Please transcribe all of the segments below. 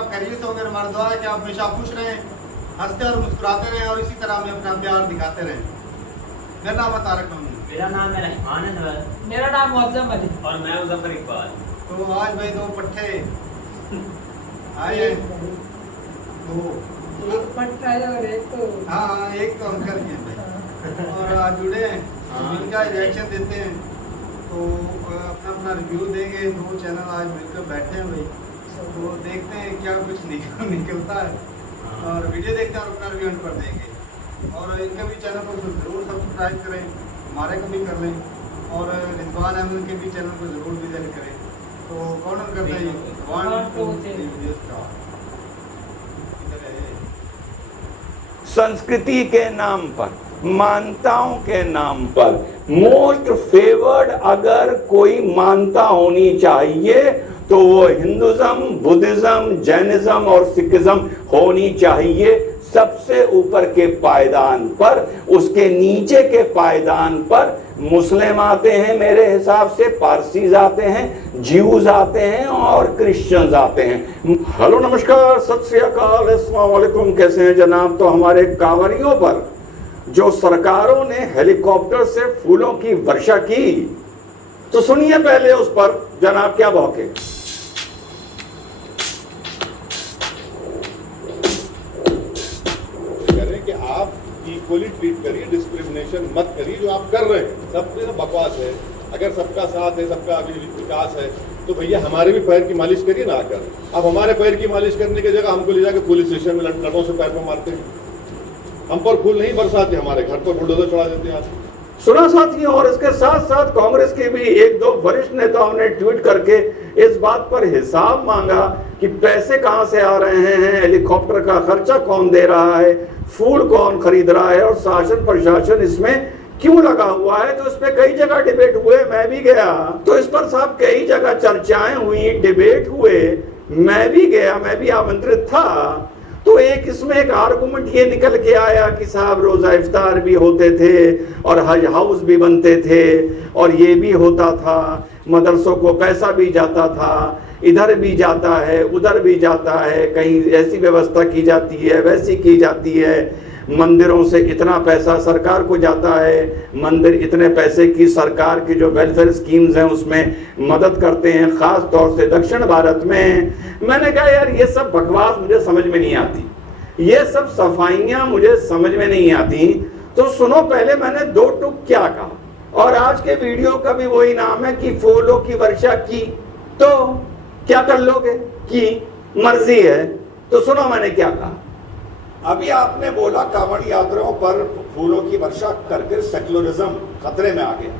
आप खैरियत से होंगे। हमारा दुआ है कि आप हमेशा खुश रहें, हंसते और मुस्कुराते रहें और इसी तरह हमें अपना प्यार दिखाते रहें। मेरा नाम है तारक नूनी। मेरा नाम है रहमान अनवर। मेरा नाम मुअज़्ज़म अली। और मैं मुज़फ़्फ़र इकबाल। तो आज भाई दो पट्टे आए हैं। दो एक पट्टा है और एक तो हाँ, एक तो हम कर दिए और आज जुड़े हैं, इनका रिएक्शन देते हैं। तो अपना अपना रिव्यू देंगे। दो चैनल आज मिलकर बैठे हैं भाई, तो देखते हैं क्या कुछ निकलता है और वीडियो देखते हैं और अपना रिव्यू पर देंगे। और इनके भी चैनल को ज़रूर सब्सक्राइब करें, हमारे को भी कर लें और रिजवान अहमद के भी चैनल को ज़रूर विजिट करें। तो कौन करता है ये 1 2 3 वीडियो स्टार्ट। संस्कृति के नाम पर, मान्यताओं के नाम पर मोस्ट फेवर्ड अगर कोई मान्यता होनी चाहिए तो वो हिंदुज्म, बुद्धिज्म, जैनिज्म और सिखिज्म होनी चाहिए। सबसे ऊपर के पायदान पर, उसके नीचे के पायदान पर मुस्लिम आते हैं, मेरे हिसाब से पारसीज आते हैं, ज्यूज आते हैं और क्रिश्चियंस आते हैं। हेलो, नमस्कार, सत श्री अकाल, अस्सलाम वालेकुम। कैसे हैं जनाब? तो हमारे कांवरियों पर जो सरकारों ने हेलीकॉप्टर से फूलों की वर्षा की, तो सुनिए पहले उस पर जनाब क्या भौंके। कि आप इक्वली ट्रीट करिए, डिस्क्रिमिनेशन मत करिए। जो आप कर रहे हैं सब बकवास है। अगर सबका साथ है, सबका विकास है, तो भैया हमारे भी पैर की मालिश करिए ना आकर। अब हमारे पैर की मालिश करने की जगह हमको ले जाकर पुलिस स्टेशन में लटों से पैर पर मारते हैं, हम पर फूल नहीं बरसाते, हमारे घर पर बुलडोजर चढ़ा देते हैं। सुना साथियों, और इसके साथ साथ कांग्रेस के भी एक दो वरिष्ठ नेताओं ने ट्वीट करके इस बात पर हिसाब मांगा कि पैसे कहां से आ रहे हैं, हेलीकॉप्टर का खर्चा कौन दे रहा है, फूल कौन खरीद रहा है और शासन प्रशासन इसमें क्यों लगा हुआ है। तो इस पे कई जगह डिबेट हुए, मैं भी गया, तो इस पर साहब कई जगह चर्चाएं हुई, डिबेट हुए, मैं भी गया, मैं भी आमंत्रित था। तो एक इसमें एक आर्गुमेंट ये निकल के आया कि साहब रोजा इफ्तार भी होते थे और हज हाउस भी बनते थे और ये भी होता था, मदरसों को पैसा भी जाता था, इधर भी जाता है, उधर भी जाता है, कहीं ऐसी व्यवस्था की जाती है, वैसी की जाती है, मंदिरों से इतना पैसा सरकार को जाता है, मंदिर इतने पैसे की सरकार की जो वेलफेयर स्कीम्स हैं उसमें मदद करते हैं, खास तौर से दक्षिण भारत में। मैंने कहा यार ये सब बकवास मुझे समझ में नहीं आती, ये सब सफाइयाँ मुझे समझ में नहीं आती। तो सुनो पहले मैंने दो टुक क्या कहा, और आज के वीडियो का भी वही नाम है कि फूलों की वर्षा की, तो क्या कर लोगे कि मर्जी है। तो सुनो मैंने क्या कहा। अभी आपने बोला कांवड़ यात्राओं पर फूलों की वर्षा करके सेक्युलरिज्म खतरे में आ गया।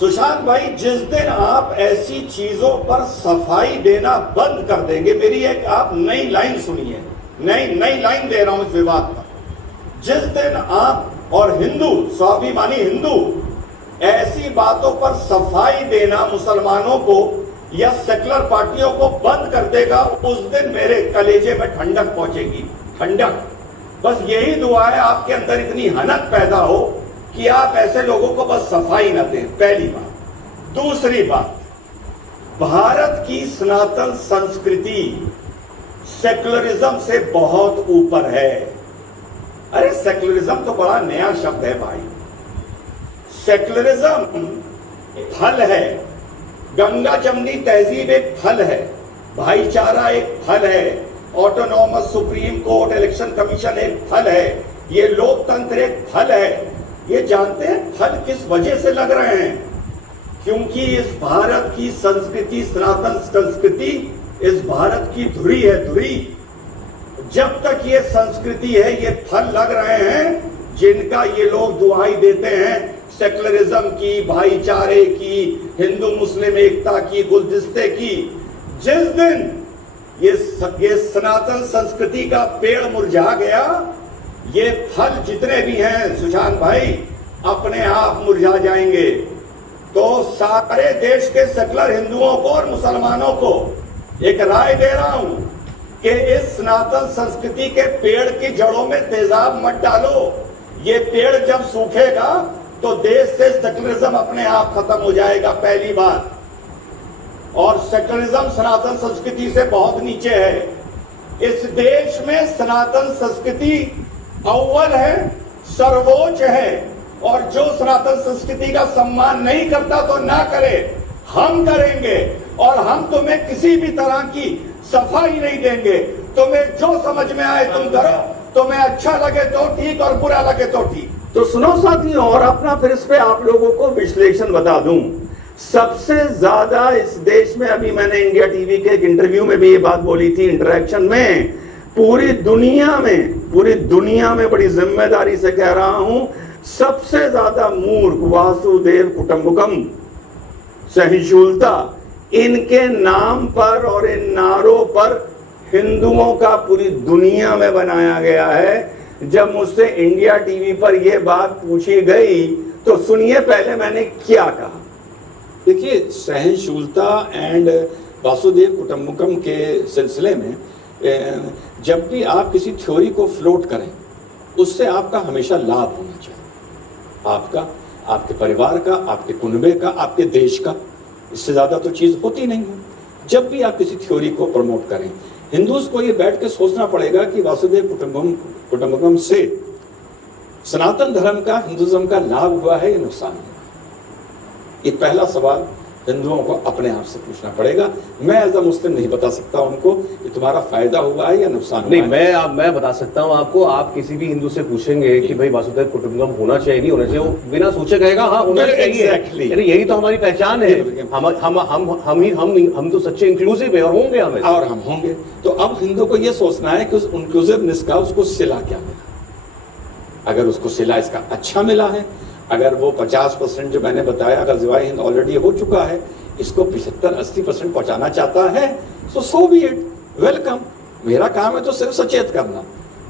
सुशांत भाई, जिस दिन आप ऐसी चीजों पर सफाई देना बंद कर देंगे, मेरी एक आप नई लाइन सुनिए, नई लाइन दे रहा हूं इस विवाद पर। जिस दिन आप और हिंदू, स्वाभिमानी हिंदू ऐसी बातों पर सफाई देना मुसलमानों को या सेकुलर पार्टियों को बंद कर देगा, उस दिन मेरे कलेजे में ठंडक पहुंचेगी, ठंडक। बस यही दुआ है आपके अंदर इतनी हनक पैदा हो कि आप ऐसे लोगों को बस सफाई न दें, पहली बात। दूसरी बात, भारत की सनातन संस्कृति सेकुलरिज्म से बहुत ऊपर है। अरे सेकुलरिज्म तो बड़ा नया शब्द है भाई। सेकुलरिज्म फल है, गंगा जमनी तहजीब एक फल है, भाईचारा एक फल है, autonomous supreme court election commission एक फल है, ये लोकतंत्र एक फल है। ये जानते हैं फल किस वजह से लग रहे हैं? क्योंकि इस भारत की संस्कृति, सनातन संस्कृति इस भारत की धुरी है, धुरी। जब तक ये संस्कृति है, ये फल लग रहे हैं जिनका ये लोग दुहाई देते हैं, सेकुलरिज्म की, भाईचारे की, हिंदू मुस्लिम एकता की, गुलदस्ते की। जिस दिन ये सनातन संस्कृति का पेड़ मुरझा गया, ये फल जितने भी हैं सुशांत भाई अपने आप मुरझा जाएंगे। तो सारे देश के सेकुलर हिंदुओं को और मुसलमानों को एक राय दे रहा हूं कि इस सनातन संस्कृति के पेड़ की जड़ों में तेजाब मत डालो। ये पेड़ जब सूखेगा तो देश से सेकुलरिज्म अपने आप खत्म हो जाएगा, पहली बात। और सेक्युलरिज्म सनातन संस्कृति से बहुत नीचे है। इस देश में सनातन संस्कृति अव्वल है, सर्वोच्च है, और जो सनातन संस्कृति का सम्मान नहीं करता तो ना करे, हम करेंगे। और हम तुम्हें किसी भी तरह की सफाई नहीं देंगे। तुम्हें जो समझ में आए तुम करो, तुम्हें अच्छा लगे तो ठीक और बुरा लगे तो ठीक। तो सुनो साथियों, और अपना फिर इस पे आप लोगों को विश्लेषण बता दूं। सबसे ज्यादा इस देश में, अभी मैंने इंडिया टीवी के एक इंटरव्यू में भी ये बात बोली थी, इंटरेक्शन में, पूरी दुनिया में बड़ी जिम्मेदारी से कह रहा हूं, सबसे ज्यादा मूर्ख वासुदेव कुटुंबकम, सहिष्णुता, इनके नाम पर और इन नारों पर हिंदुओं का पूरी दुनिया में बनाया गया है। जब मुझसे इंडिया टीवी पर यह बात पूछी गई तो सुनिए पहले मैंने क्या कहा। देखिए, सहिष्णुता एंड वासुदेव कुटुंबकम के सिलसिले में जब भी आप किसी थ्योरी को फ्लोट करें, उससे आपका हमेशा लाभ होना चाहिए। आपका, आपके परिवार का, आपके कुनबे का, आपके देश का, इससे ज्यादा तो चीज होती नहीं है। जब भी आप किसी थ्योरी को प्रमोट करें, हिंदूज को ये बैठ के सोचना पड़ेगा कि वासुदेव कुटुंबकम से सनातन धर्म का, हिंदुज्म का लाभ हुआ है या नुकसान हुआ। ये पहला सवाल हिंदुओं को अपने आप से पूछना पड़ेगा। मैं एज अ मुस्लिम नहीं बता सकता उनको कि तुम्हारा फायदा हुआ है या नुकसान हुआ नहीं, है। मैं बता सकता हूँ आपको। आप किसी भी हिंदू से पूछेंगे कि भाई वासुदेव कुटुंबकम होना चाहिए नहीं होना चाहिए, वो बिना सोचे कहेगा हाँ होना चाहिए। Exactly. अरे यही तो हमारी पहचान है। हम तो सच्चे इंक्लूसिव है और होंगे हमें, और हम होंगे। तो अब हिंदू को यह सोचना है कि उस इंक्लूसिवनेस का उसको सिला क्या मिला। अगर उसको सिला इसका अच्छा मिला है, अगर वो 50% जो मैंने बताया, अगर ज़िवाए हिंद ऑलरेडी हो चुका है, इसको 75-80% पहुंचाना चाहता है, सो बी इट, वेलकम। मेरा काम है तो सिर्फ सचेत करना।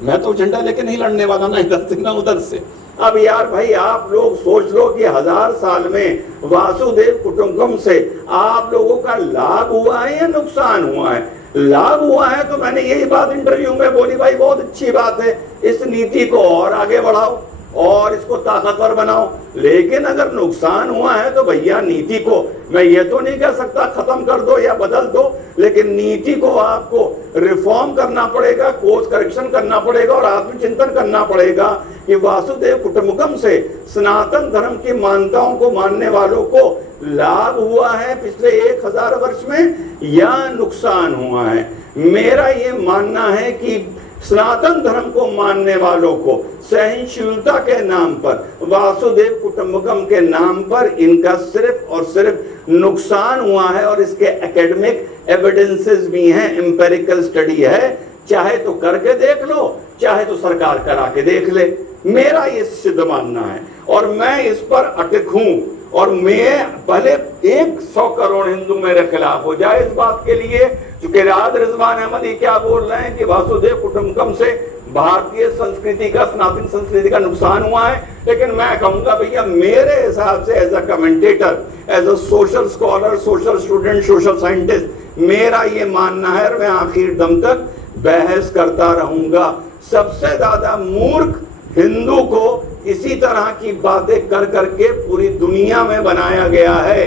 मैं तो झंडा लेके नहीं लड़ने वाला, ना इधर से ना उधर से। अब यार भाई, आप लोग सोच लो कि 1000 साल में वासुदेव कुटुंबकम से आप लोगों का लाभ हुआ है या नुकसान हुआ है। लाभ हुआ है तो मैंने यही बात इंटरव्यू में बोली, भाई बहुत अच्छी बात है, इस नीति को और आगे बढ़ाओ और इसको ताकतवर बनाओ। लेकिन अगर नुकसान हुआ है तो भैया नीति को मैं ये तो नहीं कह सकता खत्म कर दो या बदल दो, लेकिन नीति को आपको रिफॉर्म करना पड़ेगा, कोर्स करेक्शन करना पड़ेगा और आत्मचिंतन करना पड़ेगा कि वासुदेव कुटुंबकम से सनातन धर्म की मान्यताओं को मानने वालों को लाभ हुआ है पिछले 1000 वर्ष में या नुकसान हुआ है। मेरा ये मानना है कि सनातन धर्म को मानने वालों को सहनशीलता के नाम पर, वासुदेव कुटुंबकम के नाम पर इनका सिर्फ और सिर्फ नुकसान हुआ है। और इसके एकेडमिक एविडेंसेस भी हैं, एम्पिरिकल स्टडी है, चाहे तो करके देख लो, चाहे तो सरकार करा के देख ले। मेरा ये सिद्ध मानना है और मैं इस पर अटक हूं। और मैं भले 100 करोड़ हिंदू मेरे खिलाफ हो जाए इस बात के लिए, चूंकि राज रिजवान अहमदी क्या बोल रहे हैं कि वासुदेव कुटुंबकम से भारतीय संस्कृति का, सनातन संस्कृति का नुकसान हुआ है, लेकिन मैं कहूंगा भैया मेरे हिसाब से as a commentator, as a social scholar, social student, social scientist, मेरा ये मानना है और मैं आखिर दम तक बहस करता रहूंगा। सबसे ज्यादा मूर्ख हिंदू को इसी तरह की बातें कर करके पूरी दुनिया में बनाया गया है।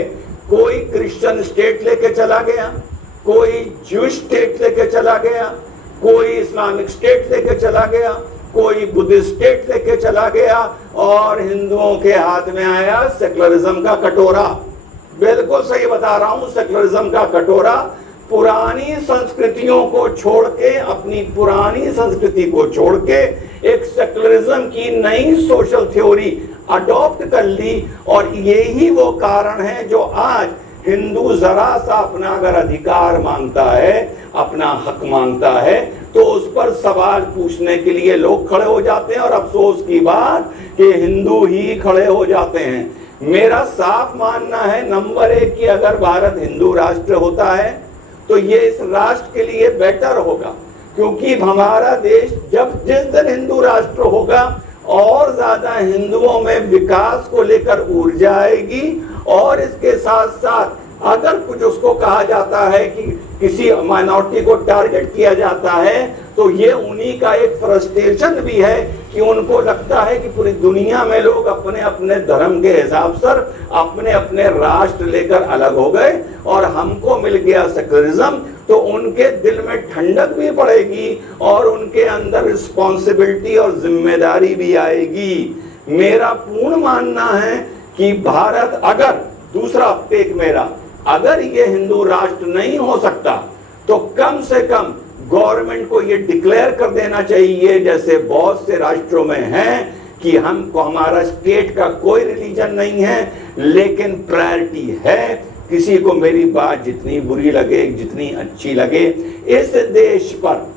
कोई क्रिश्चियन स्टेट लेके चला गया, कोई ज्यूइश स्टेट लेके चला गया, कोई इस्लामिक स्टेट लेके चला गया, कोई बुद्धिस्ट स्टेट लेके चला गया और हिंदुओं के हाथ में आया सेक्युलरिज्म का कटोरा। बिल्कुल सही बता रहा हूं, सेक्युलरिज्म का कटोरा। पुरानी संस्कृतियों को छोड़ के, अपनी पुरानी संस्कृति को छोड़ के एक सेक्युलरिज्म की नई सोशल थ्योरी अडॉप्ट कर ली। और यही वो कारण है जो आज हिंदू जरा सा अपना अगर अधिकार मांगता है, अपना हक मांगता है, तो उस पर सवाल पूछने के लिए लोग खड़े हो जाते हैं। और अफसोस की बात कि हिंदू ही खड़े हो जाते हैं। मेरा साफ मानना है नंबर 1 कि अगर भारत हिंदू राष्ट्र होता है तो ये इस राष्ट्र के लिए बेटर होगा, क्योंकि हमारा देश जब जिस दिन हिंदू राष्ट्र होगा और ज्यादा हिंदुओं में विकास को लेकर ऊर्जा आएगी। और इसके साथ साथ अगर कुछ उसको कहा जाता है कि किसी माइनॉरिटी को टारगेट किया जाता है, तो ये उन्हीं का एक फ्रस्ट्रेशन भी है कि उनको लगता है कि पूरी दुनिया में लोग अपने अपने धर्म के हिसाब से अपने अपने राष्ट्र लेकर अलग हो गए और हमको मिल गया सेक्युलरिज्म, तो उनके दिल में ठंडक भी पड़ेगी और उनके अंदर रिस्पॉन्सिबिलिटी और जिम्मेदारी भी आएगी। मेरा पूर्ण मानना है कि भारत अगर, दूसरा टेक मेरा, अगर ये हिंदू राष्ट्र नहीं हो सकता तो कम से कम गवर्नमेंट को ये डिक्लेयर कर देना चाहिए, जैसे बहुत से राष्ट्रों में है, कि हमको, हमारा स्टेट का कोई रिलीजन नहीं है लेकिन प्रायोरिटी है, किसी को मेरी बात जितनी बुरी लगे जितनी अच्छी लगे, इस देश पर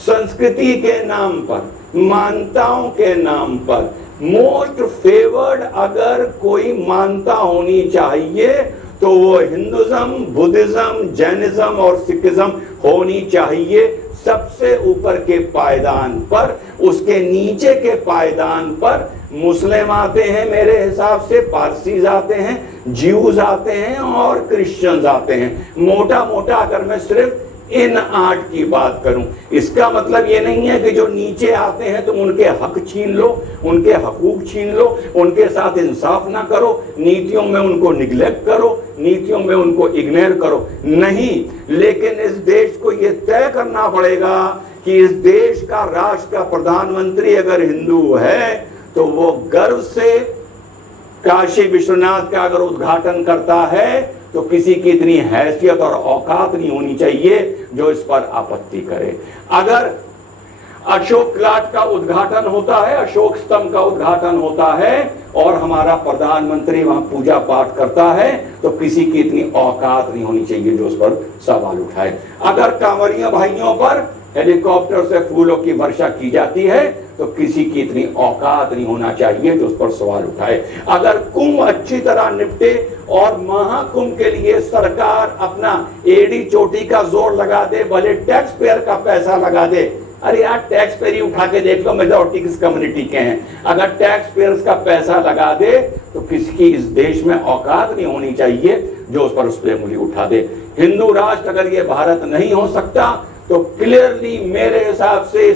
संस्कृति के नाम पर, मान्यताओं के नाम पर मोस्ट फेवर्ड अगर कोई मान्यता होनी चाहिए तो वो हिंदुज्म, बुद्धिज्म, जैनिज्म और सिखिज्म होनी चाहिए सबसे ऊपर के पायदान पर। उसके नीचे के पायदान पर मुस्लिम आते हैं, मेरे हिसाब से पारसीज आते हैं, ज्यूज आते हैं और क्रिश्चियंस आते हैं। मोटा मोटा अगर मैं सिर्फ इन 8 की बात करूं, इसका मतलब ये नहीं है कि जो नीचे आते हैं तुम उनके हक छीन लो, उनके हकूक छीन लो, उनके साथ इंसाफ ना करो, नीतियों में उनको निग्लेक्ट करो, नीतियों में उनको इग्नोर करो, नहीं। लेकिन इस देश को ये तय करना पड़ेगा कि इस देश का, राष्ट्र का प्रधानमंत्री अगर हिंदू है तो वो गर्व से काशी विश्वनाथ का अगर उद्घाटन करता है तो किसी की इतनी हैसियत और औकात नहीं होनी चाहिए जो इस पर आपत्ति करे। अगर अशोक लाट का उद्घाटन होता है, अशोक स्तंभ का उद्घाटन होता है और हमारा प्रधानमंत्री वहां पूजा पाठ करता है तो किसी की इतनी औकात नहीं होनी चाहिए जो उस पर सवाल उठाए। अगर कांवरिया भाइयों पर हेलीकॉप्टर से फूलों की वर्षा की जाती है तो किसी की इतनी औकात नहीं होना चाहिए जो उस पर सवाल उठाए। अगर कुंभ अच्छी तरह निपटे और महाकुंभ के लिए सरकार अपना एड़ी चोटी का जोर लगा दे, भले टैक्स पेयर का पैसा लगा दे, अरे यार टैक्स पेयर ही उठा के देख लो मेजॉरिटी किस कम्युनिटी के हैं, अगर टैक्स पेयर्स का पैसा लगा दे तो किसकी इस देश में औकात नहीं होनी चाहिए जो उस पर उंगली उठा दे। हिंदू राष्ट्र अगर ये भारत नहीं हो सकता तो क्लियरली मेरे हिसाब से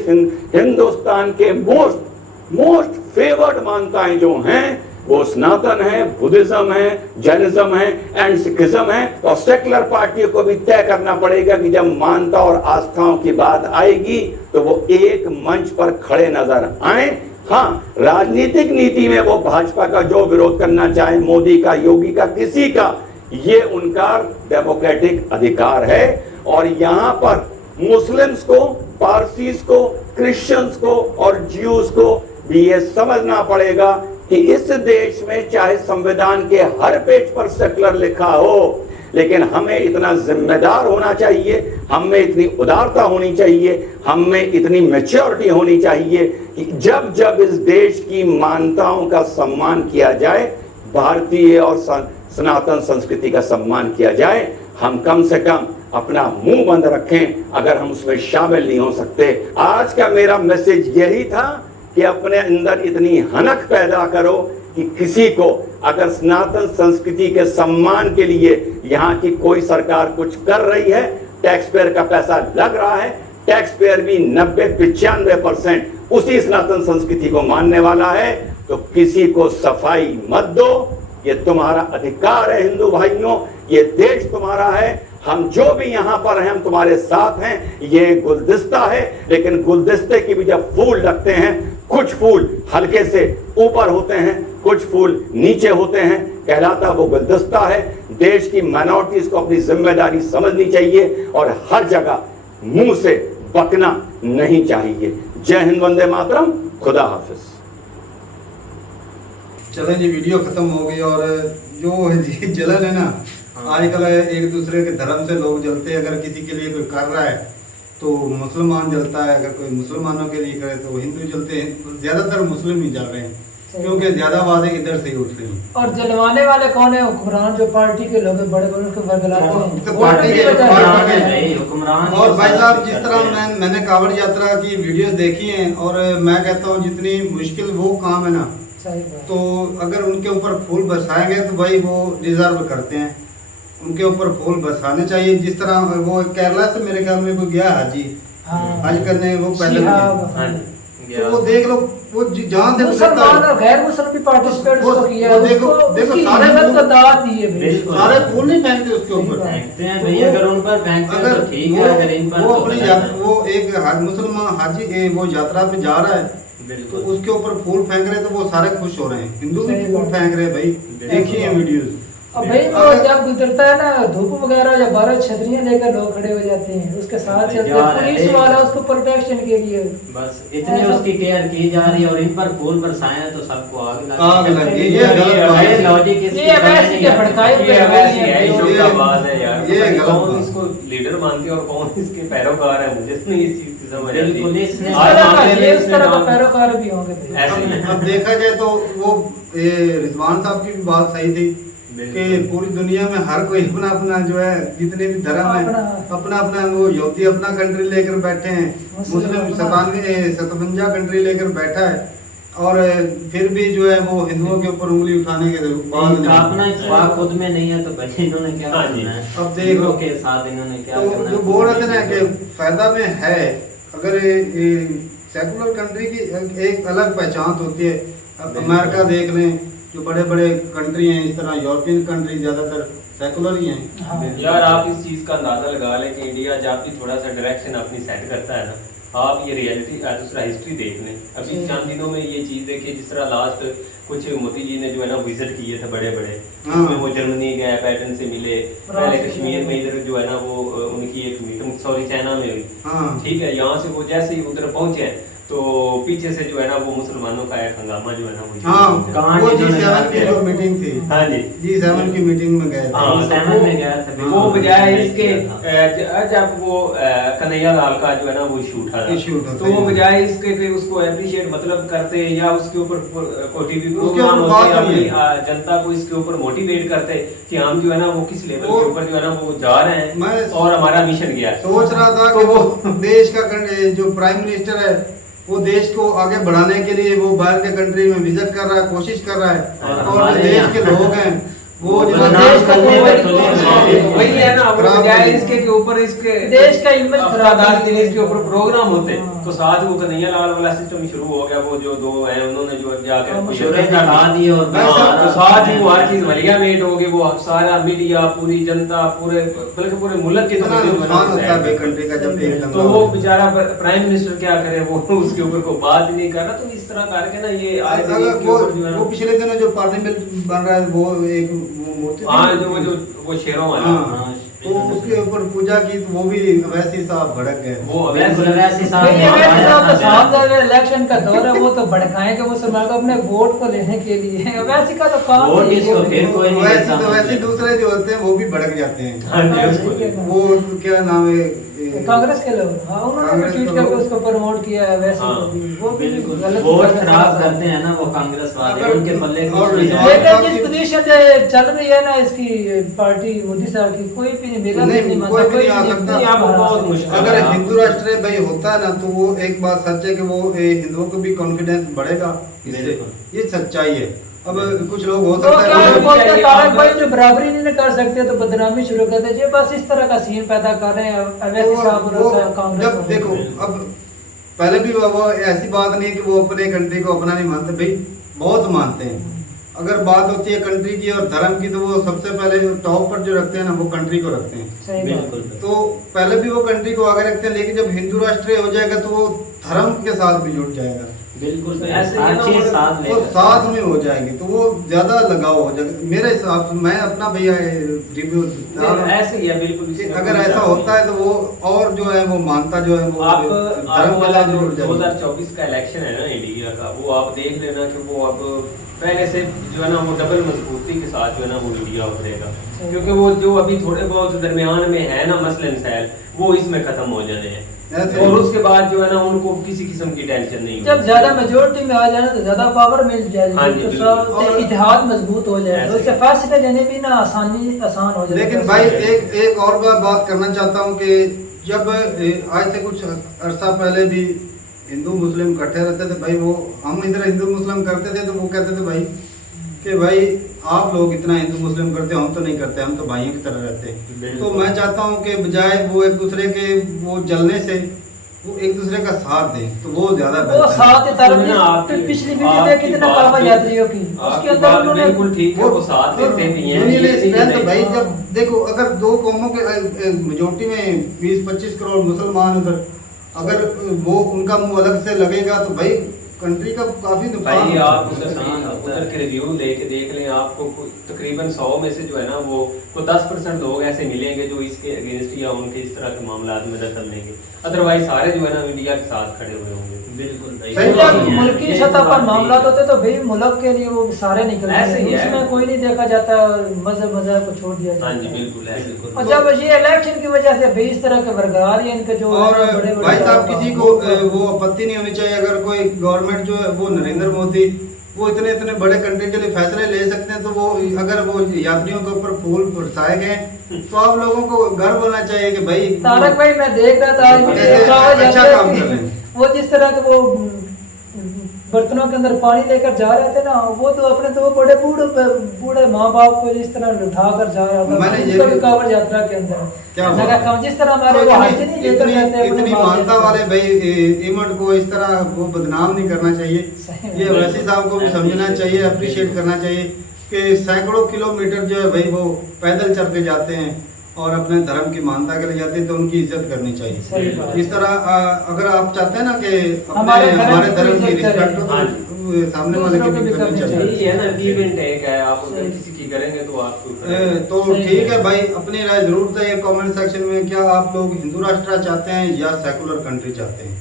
हिंदुस्तान के मोस्ट फेवर्ड मान्यताएं जो हैं वो सनातन है, बुद्धिज्म है, जैनिज्म है एंड सिखिज्म है। और सेकुलर पार्टियों को भी तय करना पड़ेगा कि जब मान्यता और आस्थाओं की बात आएगी तो वो एक मंच पर खड़े नजर आए। हाँ, राजनीतिक नीति में वो भाजपा का जो विरोध करना चाहे, मोदी का, योगी का, किसी का, ये उनका डेमोक्रेटिक अधिकार है। और यहाँ पर मुस्लिम्स को, पारसीज को, क्रिश्चियंस को और ज्यूज को भी ये समझना पड़ेगा कि इस देश में चाहे संविधान के हर पेज पर सेकुलर लिखा हो, लेकिन हमें इतना जिम्मेदार होना चाहिए, हमें इतनी उदारता होनी चाहिए, हमें इतनी मैच्योरिटी होनी चाहिए कि जब जब इस देश की मान्यताओं का सम्मान किया जाए, भारतीय और सनातन संस्कृति का सम्मान किया जाए, हम कम से कम अपना मुंह बंद रखें अगर हम उसमें शामिल नहीं हो सकते। आज का मेरा मैसेज यही था कि अपने अंदर इतनी हनक पैदा करो कि किसी को अगर सनातन संस्कृति के सम्मान के लिए यहाँ की कोई सरकार कुछ कर रही है, टैक्स पेयर का पैसा लग रहा है, टैक्स पेयर भी 90-95% उसी सनातन संस्कृति को मानने वाला है, तो किसी को सफाई मत दो। ये तुम्हारा अधिकार है हिंदू भाइयों, ये देश तुम्हारा है, हम जो भी यहाँ पर हैं हम तुम्हारे साथ हैं। ये गुलदस्ता है, लेकिन गुलदस्ते की भी जब फूल लगते हैं, कुछ फूल हल्के से ऊपर होते हैं, कुछ फूल नीचे होते हैं, कहलाता वो गुलदस्ता है। देश की माइनॉरिटीज को अपनी जिम्मेदारी समझनी चाहिए और हर जगह मुंह से बकना नहीं चाहिए। जय हिंद, वंदे मातरम, खुदा हाफिज। चलें जी, वीडियो खत्म हो गई। और जो जलन है ना, आजकल एक दूसरे के धर्म से लोग जलते हैं। अगर किसी के लिए कोई कर रहा है तो मुसलमान जलता है, अगर कोई मुसलमानों के लिए करे तो हिंदू जलते हैं। ज्यादातर मुस्लिम ही जल रहे हैं क्योंकि ज्यादा आवाजें इधर से ही उठ रही हैं। और जलवाने वाले कौन है? हुक्मरान जो पार्टी के लोग हैं, बड़े बड़े के वर्गलाते हैं, तो पार्टी के हुक्मरान। और भाई साहब, जिस तरह मैंने कांवड़ यात्रा की वीडियोस देखी हैं, और मैं कहता हूँ जितनी मुश्किल वो काम है ना, तो अगर उनके ऊपर फूल बरसाएंगे तो भाई वो डिजर्व करते हैं, उनके ऊपर फूल बरसाने चाहिए। जिस तरह वो केरला से मेरे ख्याल में कोई गया हाजी, हज करने, वो पहले तो वो देख लो वो जहाँ से मुसलमान और गैर मुसलमान भी पार्टिसिपेट वो- उसको किया वो है, देखो- उसको देखो उसकी सारे हिम्मत फूल- को दावत दी है भाई। बिल्कुल। सारे फूल नहीं फेंकते उसके ऊपर। फेंकते हैं भाई, अगर उन पर फेंकते हैं अगर तो ठीक है, अगर इन पर वो तो अपनी गलत यात्रा, है। वो एक मुसलमान हाजी वो यात्रा पे जा रहा है तो बिल्कुल। उसके ऊपर फूल फेंक रहे हैं, तो वो सारे खुश हो रहे हैं। हिंदू भी सही फूल बात। फेंक रहे हैं भाई, देखिए ये वीडियोस। अब भाई वो जब गुजरता है ना धूप वगैरह या 12 छतरियां लेकर लोग खड़े हो जाते हैं, उसके साथ चलते जा हैं, रहे पुलिस हैं। वाला उसको प्रोटेक्शन के लिए। बस इतनी उसकी केयर की जा रही है, और इन पर फूल बरसाए हैं तो सबको आग आग लग गई, ये गलत ये बात है। लॉजिक ये वैसे के भड़काए हुए ये लोग वैसी हैं है, भाई। शोकाबाज है यार। ये पता नहीं गलत कौन बात। इसको लीडर मानती है और कौन इसके पैरोकार है, मुझे नहीं इस चीज की समझ आती। बिल्कुल, इसने इस आज तरह का मामले में ये इस इसने तरह का नाम- पैरोकार भी होंगे भाई। ऐसे ही है। अब देखा जाए तो वो रिजवान साहब की भी बात सही थी कि पूरी दुनिया में हर कोई अपना अपना जो है, जितने भी धर्म है अपना अपना, वो यहूदी अपना कंट्री लेकर बैठे हैं, मुस्लिम 57 कंट्री लेकर बैठा है, और फिर भी जो है वो हिंदुओं के ऊपर उंगली उठाने के बाद इनका अपना इत्तेफाक खुद में नहीं है तो भाई इन्होंने क्या हाँ जी। करना है? अब देखो। हिंदुओं के साथ इन्होंने क्या तो करना जो है? बोल रहे थे ना कि फायदा में है, अगर सेकुलर कंट्री की एक अलग पहचान होती है। अब अमेरिका देख लें, जो बड़े बड़े कंट्री हैं, इस तरह यूरोपियन कंट्री ज्यादातर सेकुलर ही हैं। हाँ। यार आप इस चीज का अंदाजा लगा लें कि इंडिया जब भी थोड़ा सा डायरेक्शन अपनी सेट करता है ना, आप ये रियलिटी दूसरा हिस्ट्री देख लें। अभी चंद दिनों में ये चीज देखिए, जिस तरह लास्ट कुछ मोदी जी ने जो है ना विजिट किए थे बड़े बड़े, हाँ। इसमें वो जर्मनी गए, पैटर्न से मिले, पहले कश्मीर में इधर जो है ना वो उनकी एक मीटिंग चाइना में हुई, हाँ ठीक है। यहाँ से वो जैसे ही उधर पहुंचे तो पीछे से जो है ना वो मुसलमानों का एक हंगामा जो है ना वो हाँ, कहाँ वो जिन्होंने G7 की जाके- जो मीटिंग थी, हाँ जी। G7 की मीटिंग में गए थे। हाँ, तो G7 में गया था, वो बजाय बिल्कुल। इसके जब वो कन्हैया लाल का जो है ना वो इशू उठा Issue उठा था, तो वो हाँ। बजाय इसके कि उसको अप्रिशिएट मतलब करते या उसके ऊपर कोई टीवी उसके प्रोग्राम ऊपर होते बात अपनी नहीं है। जनता को इसके ऊपर मोटिवेट करते कि हम जो है ना वो किस लेवल वो- के ऊपर जो है ना वो जा रहे हैं मैं और हमारा मिशन गया है। सोच रहा था कि वो देश का जो प्राइम मिनिस्टर है, वो देश को आगे बढ़ाने के लिए वो बाहर के कंट्री में विजिट कर रहा है, कोशिश कर रहा है, और और जो हमारे देश यहाँ- के लोग हैं वो जो बदनाम देश को करने में तो वही है ना, वो खराब बजाय कर दिया। इसके के ऊपर इसके देश का इमेज खराब 10 दिन इसके ऊपर प्रोग्राम होते हाँ। तो साथ वो कन्हैया लाल वाला सिस्टम शुरू हो गया। वो जो दो है उन्होंने जो जाकर हाँ, कोई शुरू event दिखा कर दी और मैं हाँ, सब- तो साथ ही वो हर चीज वलियामेट हो गई। वो सारा मीडिया, पूरी जनता, पूरे बल्कि पूरे मुल्क के इतना नुकसान होता है भाई कंट्री का जब एक तो दंगा वो हो। बेचारा प्राइम मिनिस्टर क्या करे, वो उसके ऊपर कोई बात ही नहीं कर रहा। तो इस तरह करके ना ये आए दिन अगर इनके वो ऊपर जो है ना- वो पिछले दिनों जो पार्लियामेंट बन रहा है, वो एक वो मूर्ति थी, हाँ जो वो शेरों वाला हाँ, तो उसके ऊपर पूजा की, तो वो भी अवैसी साहब भड़क गए। वो बिल्कुल वैसे भाई साहब ये वैसे साहब तो वहाँ सामने इलेक्शन का दौर है, वो तो भड़काएंगे मुसलमान को अपने वोट को लेने के लिए। वैसे का तो काम वोट नहीं है इसको भाई। फिर कोई नहीं वैसे देता तो वैसे मुझे। दूसरे जो होते हैं वो भी भड़क जाते हैं। हाँ जी, हाँ, उसको- सही है। वो क्या नाम है, कांग्रेस के लोग, हाँ, उन्होंने कांग्रेस ट्वीट के करके लोग। उसको प्रमोट किया है। वैसे हाँ, को भी, वो भी बिल्कुल गलत वोट करके खराब साथ- करते हैं ना वो कांग्रेस वाले, अगर- उनके पल्ले और कुछ नहीं रिजवान- जाता। लेकिन जिस पोजीशन से चल रही है ना इसकी पार्टी मोदी साहब की, कोई भी नहीं मेरा नहीं, भी नहीं मानता, कोई भी कोई नहीं आ भी सकता। नहीं यहाँ पर हरा बहुत सकता। मुश्किल अगर हाँ। हिंदू राष्ट्र भाई होता है ना, तो वो एक बात सच है कि वो हिंदुओं को भी कॉन्फिडेंस बढ़ेगा इससे, बिल्कुल। ये सच्चाई है। अब कुछ लोग हो तो सकता क्या है है, वो- बोलते हैं, चाहिए, तारक आप- भाई जो बराबरी नहीं कर सकते तो बदनामी शुरू कर दीजिए। बस इस तरह का सीन पैदा कर रहे हैं अवैसी साहब वो रहता है कांग्रेस जब वाले। देखो, अब पहले भी वो ऐसी बात नहीं है कि वो अपने कंट्री को अपना नहीं मानते, भाई बहुत मानते हैं। अगर बात होती है कंट्री की और धर्म की, तो वो सबसे पहले जो टॉप पर जो रखते हैं ना, वो कंट्री को रखते हैं। सही बात। बिल्कुल तो पहले भी वो कंट्री को आगे रखते हैं, लेकिन जब हिंदू राष्ट्रीय हो जाएगा तो वो धर्म के साथ भी जुड़ जाएगा, बिल्कुल तो ऐसे ही है ना, अच्छे वो- साथ वो लेकर साथ में हो जाएंगे, तो वो ज्यादा लगाव हो जाएगा मेरे हिसाब से। मैं अपना भैया रिव्यू ऐसे ही है बिल्कुल। इसमें अगर कोई ऐसा बात होता है तो वो और जो है वो मानता जो है वो आप धर्म के वाला साथ जो जुड़ जाएगा। 2024 का इलेक्शन है ना इंडिया का, वो आप देख लेना कि वो अब पहले से जो है ना वो डबल मजबूती के साथ जो है ना वो इंडिया उभरेगा। क्योंकि वो जो अभी थोड़े बहुत दरमियान में है ना मसलन सैल, वो इसमें खत्म हो जाने हैं। ऐसे और ही। उसके बाद जो है ना उनको किसी किस्म की टेंशन नहीं जब होगी। ज्यादा मेजोरिटी में आ जाए तो ज्यादा पावर मिल हाँ जाएगी, जी, तो बिल्कुल। सब और- इतिहाद मजबूत हो जाएगा, ऐसे उससे ही। फैसले लेने भी ना आसान हो जाएगा। लेकिन भाई एक और बात करना चाहता हूँ कि जब आज से कुछ अरसा पहले भी हिंदू मुस्लिम इकट्ठे रहते थे भाई, वो हम इधर हिंदू मुस्लिम करते थे तो वो कहते थे भाई कि भाई आप लोग इतना हिंदू मुस्लिम करते हो, हम तो नहीं करते, हम तो भाइयों की तरह रहते हैं। बिल्कुल। तो मैं चाहता हूँ कि बजाय वो एक दूसरे के वो जलने से वो एक दूसरे का साथ दें तो वो ज्यादा वो बेहतर है। साथ सुनना आपकी- ही पिछली वीडियो आपकी देखी थी ना बात काबा भी- यात्रियों की, उसके आपकी अंदर बात उन्होंने बिल्कुल ठीक है, वो साथ देते भी हैं। यूनियन ये नहीं कि स्ट्रेंथ नहीं। भाई, जब देखो अगर दो कौमों के मेजोरिटी में 20-25 करोड़ मुसलमान उधर, अगर वो उनका मुंह अलग से लगेगा तो भाई कंट्री का काफी नुकसान भाई होगा। आप उधर के रिव्यू लेके देख लें, आपको तकरीबन 100 में से जो है ना वो 10% लोग ऐसे मिलेंगे जो इसके अगेंस्ट या उनके इस तरह के मामला में दखल लेंगे, अदरवाइज सारे जो है ना इंडिया के साथ खड़े हुए होंगे। बिल्कुल भाई। सही जब बात है। मुल्क की ये सतह तो पर बात मामला ठीक है। होते तो भाई मुल्क के लिए वो सारे निकलते ऐसे ही हैं, है। उसमें कोई नहीं देखा जाता, मजहब को छोड़ दिया हाँ जी जाता है। बिल्कुल ऐसे और जब ये इलेक्शन की वजह से भाई इस तरह के बरकरार है इनके जो और बड़े बड़े भाई साहब किसी को वो आपत्ति नहीं होनी चाहिए अगर कोई गवर्नमेंट जो है वो नरेंद्र मोदी वो इतने इतने बड़े कंट्री के लिए फैसले ले सकते हैं, तो वो अगर वो यात्रियों के ऊपर फूल बरसाए गए तो आप लोगों को गर्व होना चाहिए कि भाई तारक भाई मैं देख रहा था आज भी कैसे देख रहा हूँ अच्छा जैसे काम कि कर रहे हैं। वो जिस तरह के वो बर्तनों के अंदर पानी लेकर जा रहे थे ना, वो तो अपने तो बड़े बूढ़े माँ बाप को जिस तरह उठा कर जा रहा था, मैंने ये उसको भी भी- कांवड़ यात्रा के अंदर क्या मैंने हुआ? कहा, जिस तरह हमारे तो वो हज नहीं लेकर जाते हैं अपने इतनी बाप मानता दादा वाले भाई इमट को इस तरह वो बदनाम नहीं करना सही चाहिए। में। ये वैसी साहब को भी समझना चाहिए, अप्रिशिएट करना चाहिए कि सैकड़ों किलोमीटर जो है भाई वो पैदल चल के जाते हैं और अपने धर्म की मान्यता के लिए जाते हैं, तो उनकी इज्जत करनी सही चाहिए। बात। इस तरह अगर आप चाहते हैं ना कि हमारे अपने धर्म हमारे की धर्म की इज्जत करें। रिस्पेक्ट हो हाँ तो सामने वाले की दूसरों भी की भी करनी करनी चाहिए। यही है ना, गिव एंड टेक है, आप अगर सही। किसी की करेंगे तो आपको तो सही ठीक है। है भाई, अपनी राय जरूर बताइए कमेंट सेक्शन में, क्या आप लोग हिंदू राष्ट्र चाहते हैं या सेकुलर कंट्री चाहते हैं?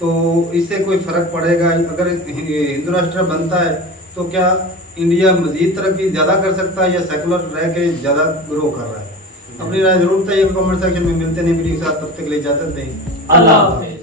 तो इससे कोई फर्क पड़ेगा? अगर हिंदू राष्ट्र बनता है तो क्या इंडिया मजीद तरक्की ज़्यादा कर सकता है या सेकुलर रह के ज़्यादा ग्रो कर रहा है? अपनी राय जरूर बताइए कमेंट सेक्शन में। मिलते हैं वीडियो के साथ, तब तक के लिए इजाजत दें। अल्लाह हाफिज़।